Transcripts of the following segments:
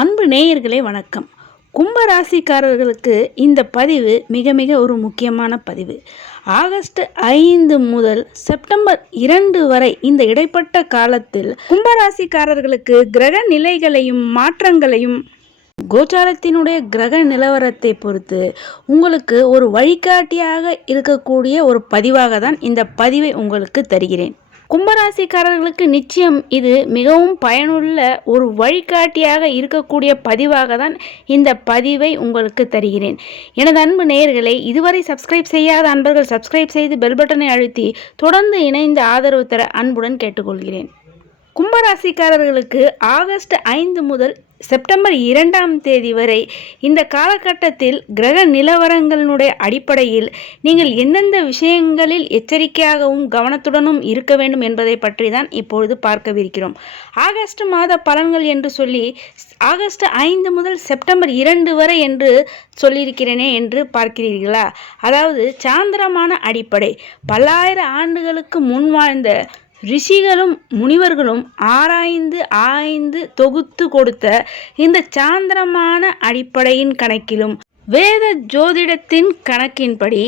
அன்பு நேயர்களே வணக்கம். கும்பராசிக்காரர்களுக்கு இந்த பதிவு மிக மிக ஒரு முக்கியமான பதிவு. ஆகஸ்ட் ஐந்து முதல் செப்டம்பர் இரண்டு வரை இந்த இடைப்பட்ட காலத்தில் கும்பராசிக்காரர்களுக்கு கிரக நிலைகளையும் மாற்றங்களையும் கோச்சாரத்தினுடைய கிரக நிலவரத்தை பொறுத்து உங்களுக்கு ஒரு வழிகாட்டியாக இருக்கக்கூடிய ஒரு பதிவாக தான் இந்த பதிவை உங்களுக்கு தருகிறேன். கும்பராசிக்காரர்களுக்கு நிச்சயம் இது மிகவும் பயனுள்ள ஒரு வழிகாட்டியாக இருக்கக்கூடிய பதிவாக தான் இந்த பதிவை உங்களுக்கு தருகிறேன். எனது அன்பு நேயர்களை இதுவரை சப்ஸ்கிரைப் செய்யாத அன்பர்கள் சப்ஸ்கிரைப் செய்து பெல் பட்டனை அழுத்தி தொடர்ந்து இணைந்து ஆதரவு தர அன்புடன் கேட்டுக்கொள்கிறேன். கும்பராசிக்காரர்களுக்கு ஆகஸ்ட் ஐந்து முதல் செப்டம்பர் இரண்டாம் தேதி வரை இந்த காலகட்டத்தில் கிரக நிலவரங்களினுடைய அடிப்படையில் நீங்கள் எந்தெந்த விஷயங்களில் எச்சரிக்கையாகவும் கவனத்துடனும் இருக்க வேண்டும் என்பதை பற்றி தான் இப்பொழுது பார்க்கவிருக்கிறோம். ஆகஸ்ட் மாத பலன்கள் என்று சொல்லி ஆகஸ்ட் ஐந்து முதல் செப்டம்பர் இரண்டு வரை என்று சொல்லியிருக்கிறேனே என்று பார்க்கிறீர்களா? அதாவது சாந்திரமான அடிப்படை. பல்லாயிரம் ஆண்டுகளுக்கு முன் வாழ்ந்த ரிஷிகளும் முனிவர்களும் ஆராய்ந்து ஆய்ந்து தொகுத்து கொடுத்த இந்த சாந்திரமான அடிப்படையின் கணக்கிலும் வேத ஜோதிடத்தின் கணக்கின்படி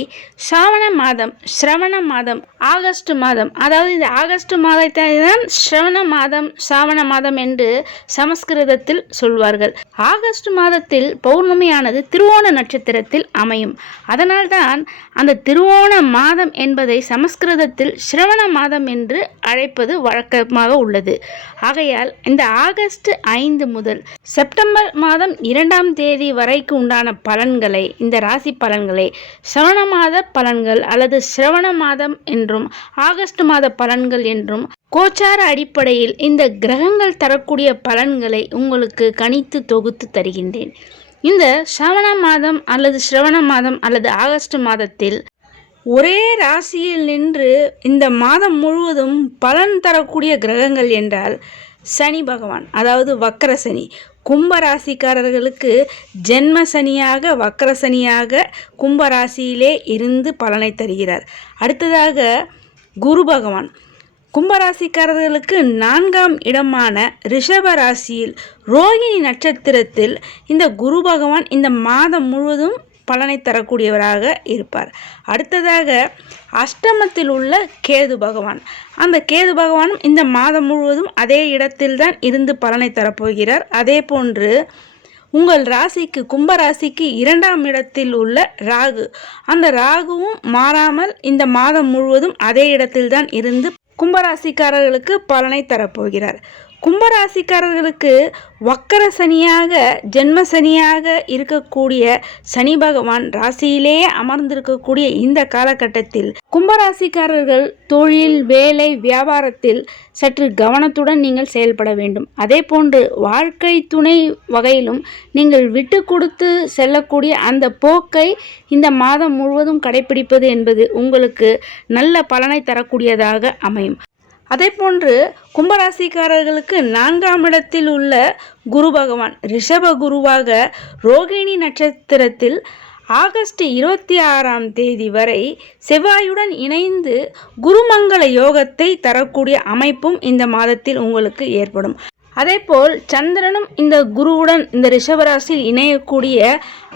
சாவண மாதம் சிரவண மாதம் ஆகஸ்ட் மாதம். அதாவது இந்த ஆகஸ்ட் மாதத்தை தான் சிரவண மாதம் சாவண மாதம் என்று சமஸ்கிருதத்தில் சொல்வார்கள். ஆகஸ்ட் மாதத்தில் பௌர்ணமியானது திருவோண நட்சத்திரத்தில் அமையும். அதனால்தான் அந்த திருவோண மாதம் என்பதை சமஸ்கிருதத்தில் சிரவண மாதம் என்று அழைப்பது வழக்கமாக உள்ளது. ஆகையால் இந்த ஆகஸ்ட் ஐந்து முதல் செப்டம்பர் மாதம் இரண்டாம் தேதி வரைக்கு உண்டான பலன் பலன்களை இந்த ராசி பலன்களை சிரவண மாத பலன்கள் அல்லது சிரவண மாதம் என்றும் ஆகஸ்ட் மாத பலன்கள் என்றும் கோச்சார அடிப்படையில் இந்த கிரகங்கள் தரக்கூடிய பலன்களை உங்களுக்கு கணித்து தொகுத்து தருகின்றேன். இந்த சிரவண மாதம் அல்லது சிரவண மாதம் அல்லது ஆகஸ்ட் மாதத்தில் ஒரே ராசியில் நின்று இந்த மாதம் முழுவதும் பலன் தரக்கூடிய கிரகங்கள் என்றால் சனி பகவான் அதாவது வக்கர சனி. கும்பராசிக்காரர்களுக்கு ஜென்ம சனியாக வக்கர சனியாக கும்பராசியிலே இருந்து பலனை தருகிறார். அடுத்ததாக குரு பகவான். கும்பராசிக்காரர்களுக்கு நான்காம் இடமான ரிஷப ராசியில் ரோகிணி நட்சத்திரத்தில் இந்த குரு பகவான் இந்த மாதம் முழுவதும் பலனை தரக்கூடியவராக இருப்பார். அடுத்ததாக அஷ்டமத்தில் உள்ள கேது பகவான். அந்த கேது பகவானும் இந்த மாதம் முழுவதும் அதே இடத்தில்தான் இருந்து பலனை தரப்போகிறார். அதே போன்று உங்கள் ராசிக்கு கும்ப ராசிக்கு இரண்டாம் இடத்தில் உள்ள ராகு. அந்த ராகுவும் மாறாமல் இந்த மாதம் முழுவதும் அதே இடத்தில்தான் இருந்து கும்பராசிக்காரர்களுக்கு பலனை தரப்போகிறார். கும்பராசிக்காரர்களுக்கு வக்கர சனியாக ஜென்ம சனியாக இருக்கக்கூடிய சனி பகவான் ராசியிலேயே அமர்ந்திருக்கக்கூடிய இந்த காலகட்டத்தில் கும்பராசிக்காரர்கள் தொழில் வேலை வியாபாரத்தில் சற்று கவனத்துடன் நீங்கள் செயல்பட வேண்டும். அதே போன்று வாழ்க்கை துணை வகையிலும் நீங்கள் விட்டு கொடுத்து செல்லக்கூடிய அந்த போக்கை இந்த மாதம் முழுவதும் கடைபிடிப்பது என்பது உங்களுக்கு நல்ல பலனை தரக்கூடியதாக அமையும். அதே போன்று கும்பராசிக்காரர்களுக்கு நான்காம் இடத்தில் உள்ள குரு பகவான் ரிஷப குருவாக ரோகிணி நட்சத்திரத்தில் ஆகஸ்ட் இருபத்தி ஆறாம் தேதி வரை செவ்வாயுடன் இணைந்து குருமங்கள யோகத்தை தரக்கூடிய அமைப்பும் இந்த மாதத்தில் உங்களுக்கு ஏற்படும். அதேபோல் சந்திரனும் இந்த குருவுடன் இந்த ரிஷபராசியில் இணையக்கூடிய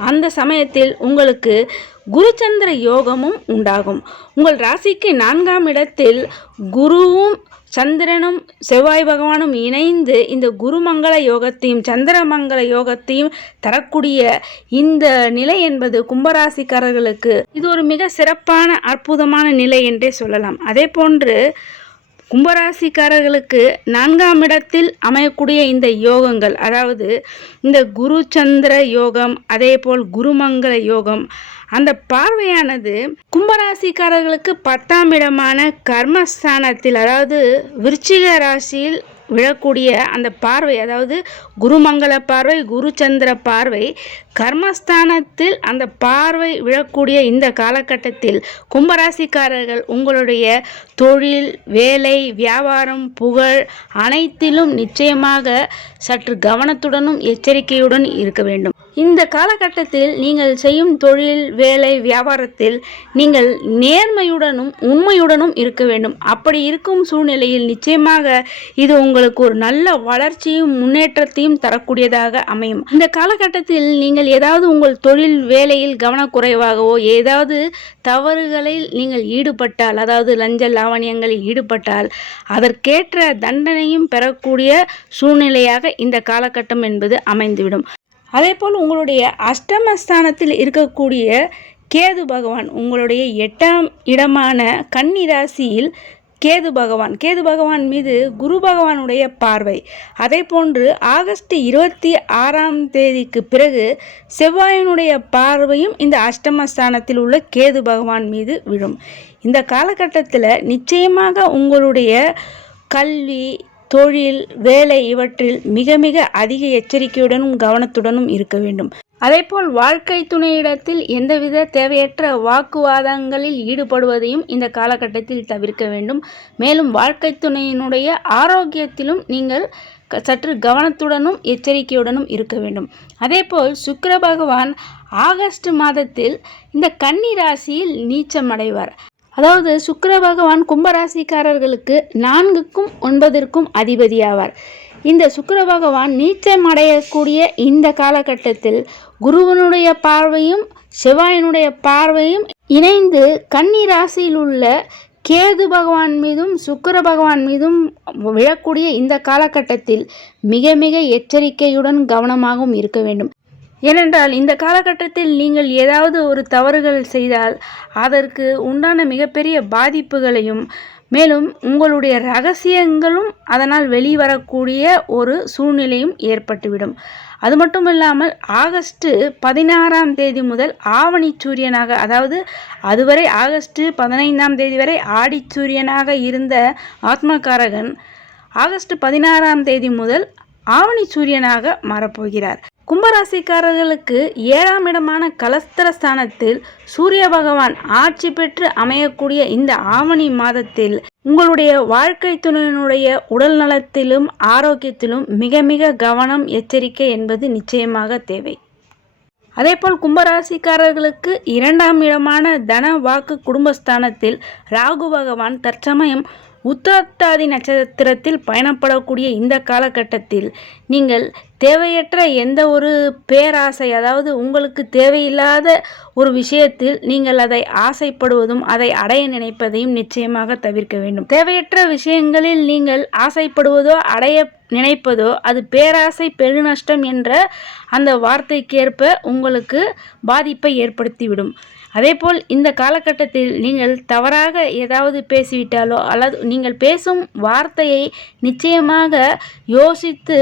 அந்த சமயத்தில் உங்களுக்கு குருச்சந்திர யோகமும் உண்டாகும். உங்கள் ராசிக்கு நான்காம் இடத்தில் குருவும் சந்திரனும் செவ்வாய் பகவானும் இணைந்து இந்த குருமங்கள யோகத்தையும் சந்திரமங்கள யோகத்தையும் தரக்கூடிய இந்த நிலை என்பது கும்பராசிக்காரர்களுக்கு இது ஒரு மிக சிறப்பான அற்புதமான நிலை என்றே சொல்லலாம். அதே போன்று கும்பராசிக்காரர்களுக்கு நான்காம் இடத்தில் அமையக்கூடிய இந்த யோகங்கள் அதாவது இந்த குரு சந்திர யோகம் அதே போல் குருமங்கள யோகம் அந்த பார்வையானது கும்பராசிக்காரர்களுக்கு பத்தாம் இடமான கர்மஸ்தானத்தில் அதாவது விருச்சிக ராசியில் விழக்கூடிய அந்த பார்வை அதாவது குருமங்கள பார்வை குருச்சந்திர பார்வை கர்மஸ்தானத்தில் அந்த பார்வை விழக்கூடிய இந்த காலகட்டத்தில் கும்பராசிக்காரர்கள் உங்களுடைய தொழில் வேலை வியாபாரம் புகழ் அனைத்திலும் நிச்சயமாக சற்று கவனத்துடனும் எச்சரிக்கையுடன் இருக்க வேண்டும். இந்த காலகட்டத்தில் நீங்கள் செய்யும் தொழில் வேலை வியாபாரத்தில் நீங்கள் நேர்மையுடனும் உண்மையுடனும் இருக்க வேண்டும். அப்படி இருக்கும் சூழ்நிலையில் நிச்சயமாக இது உங்களுக்கு ஒரு நல்ல வளர்ச்சியும் முன்னேற்றத்தையும் தரக்கூடியதாக அமையும். இந்த காலகட்டத்தில் நீங்கள் ஏதாவது உங்கள் தொழில் வேலையில் கவனக்குறைவாகவோ ஏதாவது தவறுகளில் நீங்கள் ஈடுபட்டால் அதாவது லஞ்ச லாவணியங்களில் ஈடுபட்டால் அதற்கேற்ற தண்டனையும் பெறக்கூடிய சூழ்நிலையாக இந்த காலகட்டம் என்பது அமைந்துவிடும். அதேபோல் உங்களுடைய அஷ்டமஸ்தானத்தில் இருக்கக்கூடிய கேது பகவான் உங்களுடைய எட்டாம் இடமான கன்னி ராசியில் கேது பகவான். கேது பகவான் மீது குரு பகவானுடைய பார்வை. அதே போன்று ஆகஸ்ட் இருபத்தி ஆறாம் தேதிக்கு பிறகு செவ்வாயினுடைய பார்வையும் இந்த அஷ்டமஸ்தானத்தில் உள்ள கேது பகவான் மீது விழும். இந்த காலகட்டத்தில் நிச்சயமாக உங்களுடைய கல்வி தொழில் வேலை இவற்றில் மிக மிக அதிக எச்சரிக்கையுடனும் கவனத்துடனும் இருக்க வேண்டும். அதேபோல் வாழ்க்கை துணையிடத்தில் எந்தவித தேவையற்ற வாக்குவாதங்களில் ஈடுபடுவதையும் இந்த காலகட்டத்தில் தவிர்க்க வேண்டும். மேலும் வாழ்க்கை துணையினுடைய ஆரோக்கியத்திலும் நீங்கள் க- சற்று கவனத்துடனும் எச்சரிக்கையுடனும் இருக்க வேண்டும். அதேபோல் சுக்கர பகவான் ஆகஸ்ட் மாதத்தில் இந்த கன்னி ராசியில் நீச்சம் அடைவார். அதாவது சுக்கர பகவான் கும்பராசிக்காரர்களுக்கு நான்குக்கும் ஒன்பதிற்கும் அதிபதியாவார். இந்த சுக்கர பகவான் நீச்சம் அடையக்கூடிய இந்த காலகட்டத்தில் குருவனுடைய பார்வையும் செவ்வாயினுடைய பார்வையும் இணைந்து கன்னி ராசியில் உள்ள கேது பகவான் மீதும் சுக்கர பகவான் மீதும் விழக்கூடிய இந்த காலகட்டத்தில் மிக மிக எச்சரிக்கையுடன் கவனமாகவும் இருக்க வேண்டும். ஏனென்றால் இந்த காலகட்டத்தில் நீங்கள் ஏதாவது ஒரு தவறுகள் செய்தால் அதற்கு உண்டான மிகப்பெரிய பாதிப்புகளையும் மேலும் உங்களுடைய ரகசியங்களும் அதனால் வெளிவரக்கூடிய ஒரு சூழ்நிலையும் ஏற்பட்டுவிடும். அது மட்டும் இல்லாமல் ஆகஸ்ட் பதினாறாம் தேதி முதல் ஆவணி சூரியனாக அதாவது அதுவரை ஆகஸ்ட் பதினைந்தாம் தேதி வரை ஆடி சூரியனாக இருந்த ஆத்மகாரகன் ஆகஸ்ட் பதினாறாம் தேதி முதல் ஆவணி சூரியனாக மாறப்போகிறார். கும்பராசிக்காரர்களுக்கு ஏழாம் இடமான கலஸ்தர ஸ்தானத்தில் சூரிய பகவான் ஆட்சி பெற்று அமையக்கூடிய இந்த ஆவணி மாதத்தில் உங்களுடைய வாழ்க்கை துணையினுடைய உடல் நலத்திலும் ஆரோக்கியத்திலும் மிக மிக கவனம் எச்சரிக்கை என்பது நிச்சயமாக தேவை. அதேபோல் கும்பராசிக்காரர்களுக்கு இரண்டாம் இடமான தன வாக்கு குடும்பஸ்தானத்தில் ராகு பகவான் தற்சமயம் உத்திரட்டாதி நட்சத்திரத்தில் பயணப்படக்கூடிய இந்த காலகட்டத்தில் நீங்கள் தேவையற்ற எந்த ஒரு பேராசை அதாவது உங்களுக்கு தேவையில்லாத ஒரு விஷயத்தில் நீங்கள் அதை ஆசைப்படுவதும் அதை அடைய நினைப்பதையும் நிச்சயமாக தவிர்க்க வேண்டும். தேவையற்ற விஷயங்களில் நீங்கள் ஆசைப்படுவதோ அடைய நினைப்பதோ அது பேராசை பெருநஷ்டம் என்ற அந்த வார்த்தைக்கேற்ப உங்களுக்கு பாதிப்பை ஏற்படுத்திவிடும். அதேபோல் இந்த காலகட்டத்தில் நீங்கள் தவறாக ஏதாவது பேசிவிட்டாலோ அல்லது நீங்கள் பேசும் வார்த்தையை நிச்சயமாக யோசித்து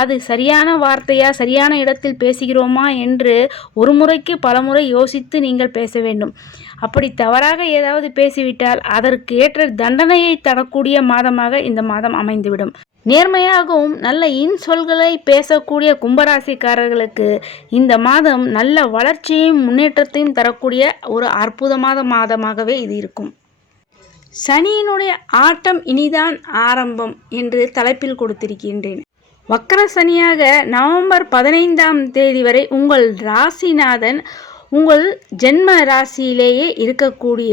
அது சரியான வார்த்தையா சரியான இடத்தில் பேசுகிறோமா என்று ஒரு முறைக்கு பலமுறை யோசித்து நீங்கள் பேச வேண்டும். அப்படி தவறாக ஏதாவது பேசிவிட்டால் அதற்கு ஏற்ற தண்டனையை தரக்கூடிய மாதமாக இந்த மாதம் அமைந்துவிடும். நேர்மையாகவும் நல்ல இன்சொல்களை பேசக்கூடிய கும்பராசிக்காரர்களுக்கு இந்த மாதம் நல்ல வளர்ச்சியையும் முன்னேற்றத்தையும் தரக்கூடிய ஒரு அற்புதமான மாதமாகவே இது இருக்கும். சனியினுடைய ஆட்டம் இனிதான் ஆரம்பம் என்று தலைப்பில் கொடுத்திருக்கின்றேன். வக்கர சனியாக நவம்பர் பதினைந்தாம் தேதி வரை உங்கள் ராசிநாதன் உங்கள் ஜென்ம ராசியிலேயே இருக்கக்கூடிய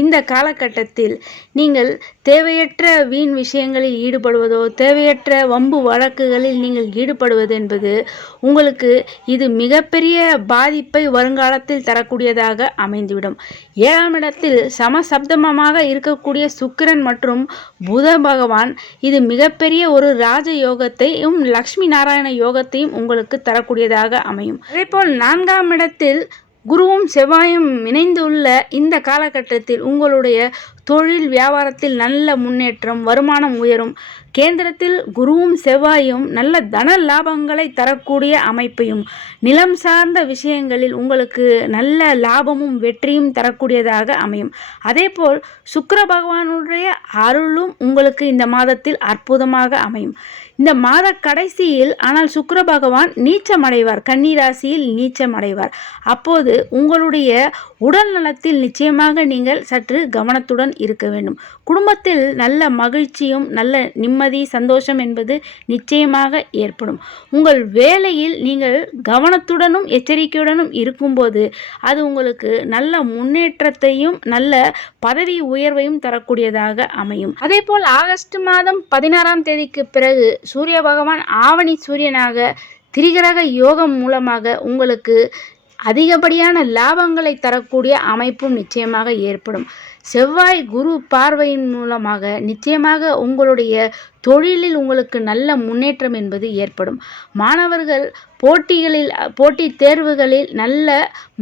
இந்த காலகட்டத்தில் நீங்கள் தேவையற்ற வீண் விஷயங்களில் ஈடுபடுவதோ தேவையற்ற வம்பு வழக்குகளில் நீங்கள் ஈடுபடுவது என்பது உங்களுக்கு இது மிகப்பெரிய பாதிப்பை வருங்காலத்தில் தரக்கூடியதாக அமைந்துவிடும். ஏழாம் இடத்தில் சமசப்தமமாக இருக்கக்கூடிய சுக்கிரன் மற்றும் புத பகவான் இது மிகப்பெரிய ஒரு ராஜ யோகத்தையும் லக்ஷ்மி நாராயண யோகத்தையும் உங்களுக்கு தரக்கூடியதாக அமையும். அதேபோல் நான்காம் இடத்தில் குருவும் செவ்வாயும் இணைந்துள்ள இந்த காலகட்டத்தில் உங்களுடைய தொழில் வியாபாரத்தில் நல்ல முன்னேற்றம் வருமானம் உயரும். கேந்திரத்தில் குருவும் செவ்வாயும் நல்ல தன லாபங்களை தரக்கூடிய அமைப்பையும் நிலம் சார்ந்த விஷயங்களில் உங்களுக்கு நல்ல லாபமும் வெற்றியும் தரக்கூடியதாக அமையும். அதேபோல் சுக்கர பகவானுடைய அருளும் உங்களுக்கு இந்த மாதத்தில் அற்புதமாக அமையும். இந்த மாத கடைசியில் ஆனால் சுக்கர பகவான் நீச்சமடைவார். கன்னிராசியில் நீச்சமடைவார். அப்போது உங்களுடைய உடல் நலத்தில் நிச்சயமாக நீங்கள் சற்று கவனத்துடன் கவனத்துடன் இருக்க வேண்டும். குடும்பத்தில் நல்ல மகிழ்ச்சியும் நல்ல நிம்மதி சந்தோஷம் என்பது நிச்சயமாக ஏற்படும். உங்கள் வேலையில் நீங்கள் கவனத்துடனும் எச்சரிக்கையுடனும் இருக்கும்போது அது உங்களுக்கு நல்ல முன்னேற்றத்தையும் நல்ல பதவி உயர்வையும் தரக்கூடியதாக அமையும். அதே போல் ஆகஸ்ட் மாதம் பதினாறாம் தேதிக்கு பிறகு சூரிய பகவான் ஆவணி சூரியனாக திரிகிரக யோகம் மூலமாக உங்களுக்கு அதிகப்படியான லாபங்களை தரக்கூடிய அமைப்பும் நிச்சயமாக ஏற்படும். செவ்வாய் குரு பார்வையின் மூலமாக நிச்சயமாக உங்களுடைய தொழிலில் உங்களுக்கு நல்ல முன்னேற்றம் என்பது ஏற்படும். மாணவர்கள் போட்டிகளில் போட்டி தேர்வுகளில் நல்ல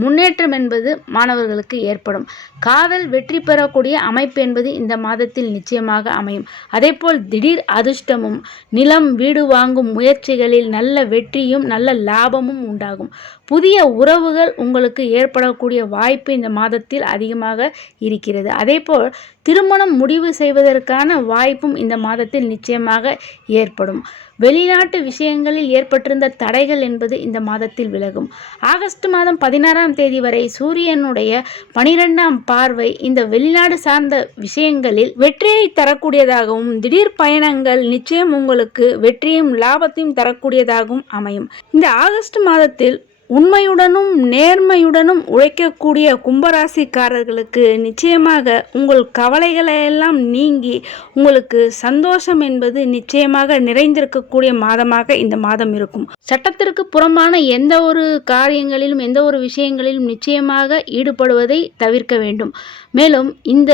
முன்னேற்றம் என்பது மாணவர்களுக்கு ஏற்படும். காதல் வெற்றி பெறக்கூடிய அமைப்பு என்பது இந்த மாதத்தில் நிச்சயமாக அமையும். அதேபோல் திடீர் அதிர்ஷ்டமும் நிலம் வீடு வாங்கும் முயற்சிகளில் நல்ல வெற்றியும் நல்ல லாபமும் உண்டாகும். புதிய உறவுகள் உங்களுக்கு ஏற்படக்கூடிய வாய்ப்பு இந்த மாதத்தில் அதிகமாக இருக்கிறது. அதேபோல் திருமணம் முடிவு செய்வதற்கான வாய்ப்பும் இந்த மாதத்தில் நிச்சயம் நிச்சயமாக ஏற்படும். வெளிநாட்டு விஷயங்களில் ஏற்பட்டிருந்த தடைகள் என்பது இந்த மாதத்தில் விலகும். ஆகஸ்ட் மாதம் பதினாறாம் தேதி வரை சூரியனுடைய பனிரெண்டாம் பார்வை இந்த வெளிநாடு சார்ந்த விஷயங்களில் வெற்றியை தரக்கூடியதாகவும் திடீர் பயணங்கள் நிச்சயம் உங்களுக்கு வெற்றியும் லாபத்தையும் தரக்கூடியதாகவும் அமையும். இந்த ஆகஸ்ட் மாதத்தில் உண்மையுடனும் நேர்மையுடனும் உழைக்கக்கூடிய கும்பராசிக்காரர்களுக்கு நிச்சயமாக உங்கள் கவலைகளை எல்லாம் நீங்கி உங்களுக்கு சந்தோஷம் என்பது நிச்சயமாக நிறைந்திருக்கக்கூடிய மாதமாக இந்த மாதம் இருக்கும். சட்டத்திற்கு புறம்பான எந்த ஒரு காரியங்களிலும் எந்த ஒரு விஷயங்களிலும் நிச்சயமாக ஈடுபடுவதை தவிர்க்க வேண்டும். மேலும் இந்த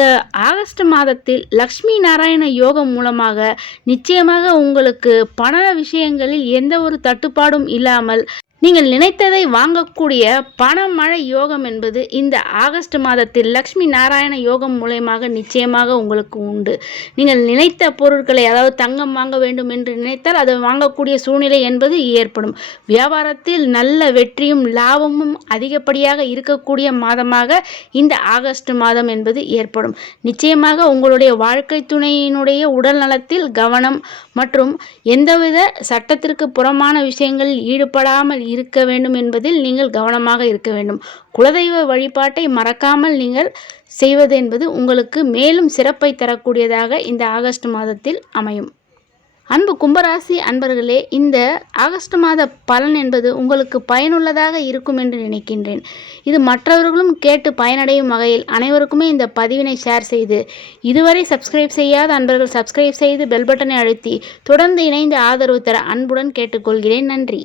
ஆகஸ்ட் மாதத்தில் லக்ஷ்மி நாராயண யோகம் மூலமாக நிச்சயமாக உங்களுக்கு பண விஷயங்களில் எந்த ஒரு தட்டுப்பாடும் இல்லாமல் நீங்கள் நினைத்ததை வாங்கக்கூடிய பணமழை யோகம் என்பது இந்த ஆகஸ்ட் மாதத்தில் லக்ஷ்மி நாராயண யோகம் மூலயமாக நிச்சயமாக உங்களுக்கு உண்டு. நீங்கள் நினைத்த பொருட்களை அதாவது தங்கம் வாங்க வேண்டும் என்று நினைத்தால் அதை வாங்கக்கூடிய சூழ்நிலை என்பது ஏற்படும். வியாபாரத்தில் நல்ல வெற்றியும் லாபமும் அதிகப்படியாக இருக்கக்கூடிய மாதமாக இந்த ஆகஸ்ட் மாதம் என்பது ஏற்படும். நிச்சயமாக உங்களுடைய வாழ்க்கை துணையினுடைய உடல் நலத்தில் கவனம் மற்றும் எந்தவித சட்டத்திற்கு புறமான விஷயங்களில் ஈடுபடாமல் இருக்க வேண்டும் என்பதில் நீங்கள் கவனமாக இருக்க வேண்டும். குலதெய்வ வழிபாட்டை மறக்காமல் நீங்கள் செய்வது என்பது உங்களுக்கு மேலும் சிறப்பை தரக்கூடியதாக இந்த ஆகஸ்ட் மாதத்தில் அமையும். அன்பு கும்பராசி அன்பர்களே இந்த ஆகஸ்ட் மாத பலன் என்பது உங்களுக்கு பயனுள்ளதாக இருக்கும் என்று நினைக்கின்றேன். இது மற்றவர்களும் கேட்டு பயனடையும் வகையில் அனைவருக்குமே இந்த பதிவினை ஷேர் செய்து இதுவரை சப்ஸ்கிரைப் செய்யாத அன்பர்கள் சப்ஸ்கிரைப் செய்து பெல் பட்டனை அழுத்தி தொடர்ந்து இணைந்து ஆதரவு தர அன்புடன் கேட்டுக்கொள்கிறேன். நன்றி.